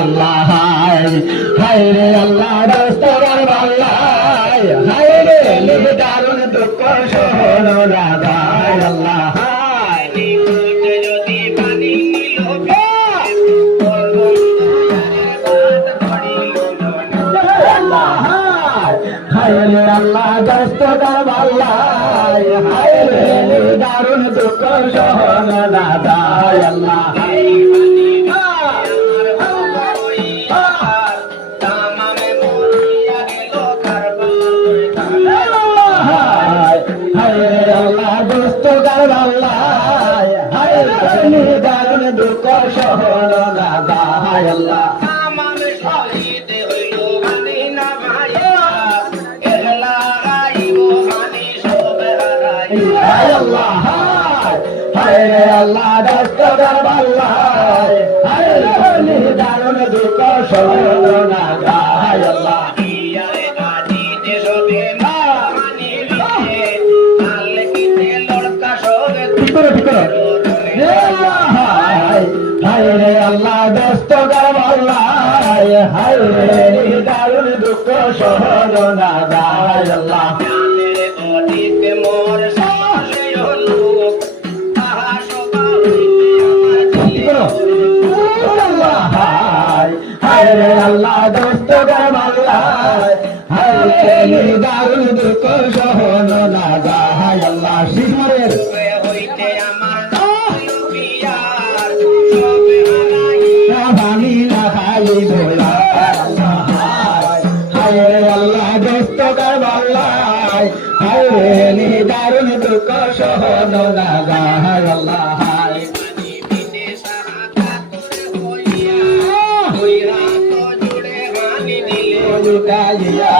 আল্লাহ হায় রে আল্লাহ রাস্তার বাল্লায় হায় হায় রে আল্লাহ দস্তদার বাল্লায় হায় রে দারুণ দুঃখ সহন দাদায় আল্লাহ। দারুণ দুঃখ সহন দাদায় আল্লাহ। আল্লাহ দস্তদার বাল্লায় হায় রে দারুণ দুঃখ সহন দাদায় আল্লাহ হায় আল্লাহ দস্তদার বাল্লায় হায় দারুণ দুঃখ সহন দাদায় আল্লাহ দারুণ দুঃখ সহন লাগা হায় আল্লাহ শিশরের আল্লাহ দোস্ত হায় রে দারুণ দুঃখ সহন লাগা হায় আল্লাহ হায় লুকাইয়া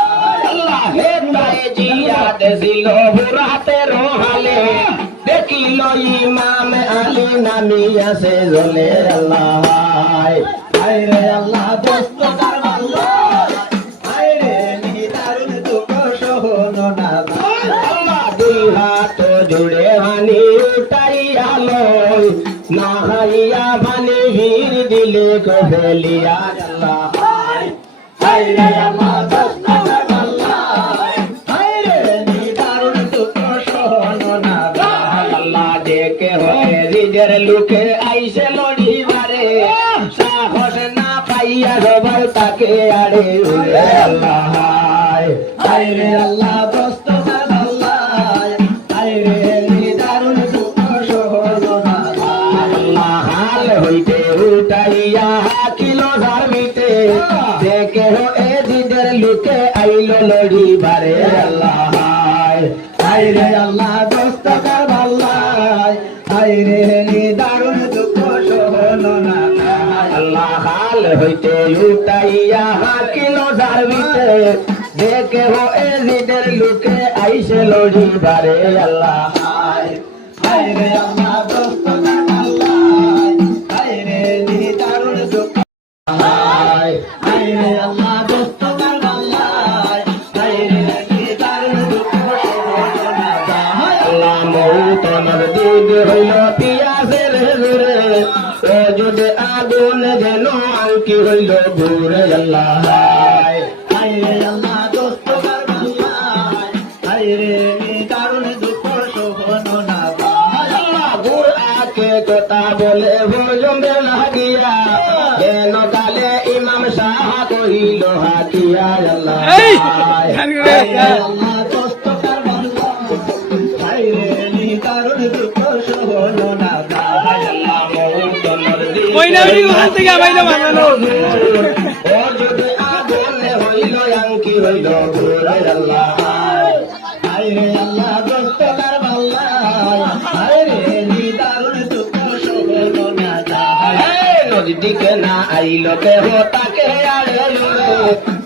জিয়াদ ছিল বুড়াতে রোহালে। নামি আছে জলে আল্লাহ হায় রে আল্লাহ দোস্ত জুড়ে হানি উঠাইয়া লয় না হাইয়া বানি ভিড় দিলে কবেলিয়া আল্লাহ হায় রে আল্লাহ দোস্ত নিজের লোকে আইসে লড়িবারে। সাহস না পাইয়া সবাই তাকে উড়ে আল্লাহ। হায় রে আল্লাহ, দোস্ত হইতে আল্লাহ। দোস্ত রে নি দারুণ দুঃখ সহল না আল্লাহ হাল হইতে উঠাইয়া হাকিল ধর্মিতে দেখে হো এ দিদের লুকে আইসে লড়িবারে আল্লাহ। হায় রে আল্লাহ দোস্ত আগুন যেন আঙ্কি হইল ঘুরে আল্লাহ দোস্ত দুঃখ না কথা বলে ভোজমে লাগিয়া কেন কালে ইমাম শাহ কহিল হাতিয়া আল্লাহ হায় রে নি আইল কেহ তাকে আড়েলো রে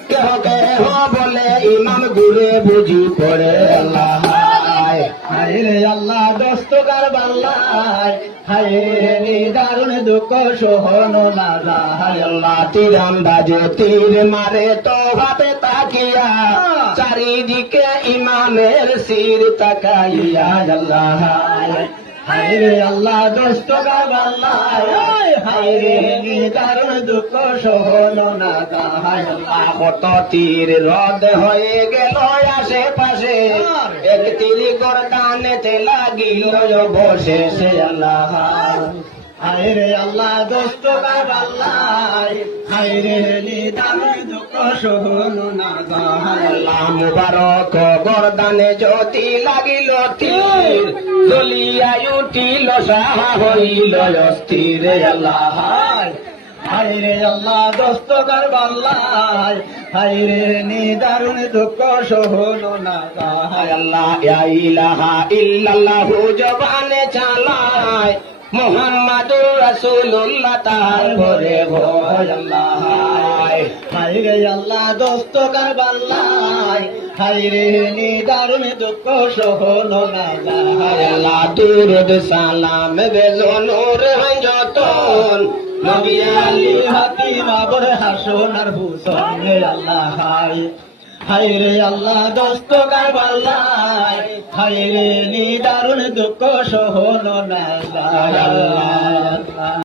কেহ কেহ বলে ইমাম ঘুরে বুঝি পড়ে আল্লাহ দুঃখ সহন তীর মারে তো হাতে তাকিয়া চারিদিকে ইমামের শির তাকাইয়া আল্লাহ হায় রে আল্লাহ হায়। দারুণ দুঃখ না আল্লাহ কত তীর রদ হয়ে গেল আশেপাশে। এক তীর গরদানেতে লাগিল বসে সে আল্লাহ হায় আল্লাহ জ্যোতি লাগিল তীর জ্বলিয়ায় উঠিল, সাহা হইল অস্থির আল্লাহ। হায় রে আল্লাহ, দোস্ত কারবাল্লাহ হায় রে দুঃখ সহন না আল্লাহ ইলাহা ইল্লাল্লাহু জবানে চালায়। মোহাম্মদুর রাসূলুল্লাহ, তার ঘরে ভয় আল্লাহ হায় রে আল্লাহ, দোস্ত কারবাল্লাহ হায় রে নিদারুণ দুঃখ সহন না। আল্লাহ, দুরুদ সালাম বেজনুর যতন। নবী আলী হাতি বাবর হাসন আর হুসন আল্লাহ, হায়। হায় রে আল্লাহ দস্ত কারবাল্লাহ হায় রে দুঃখ সহন না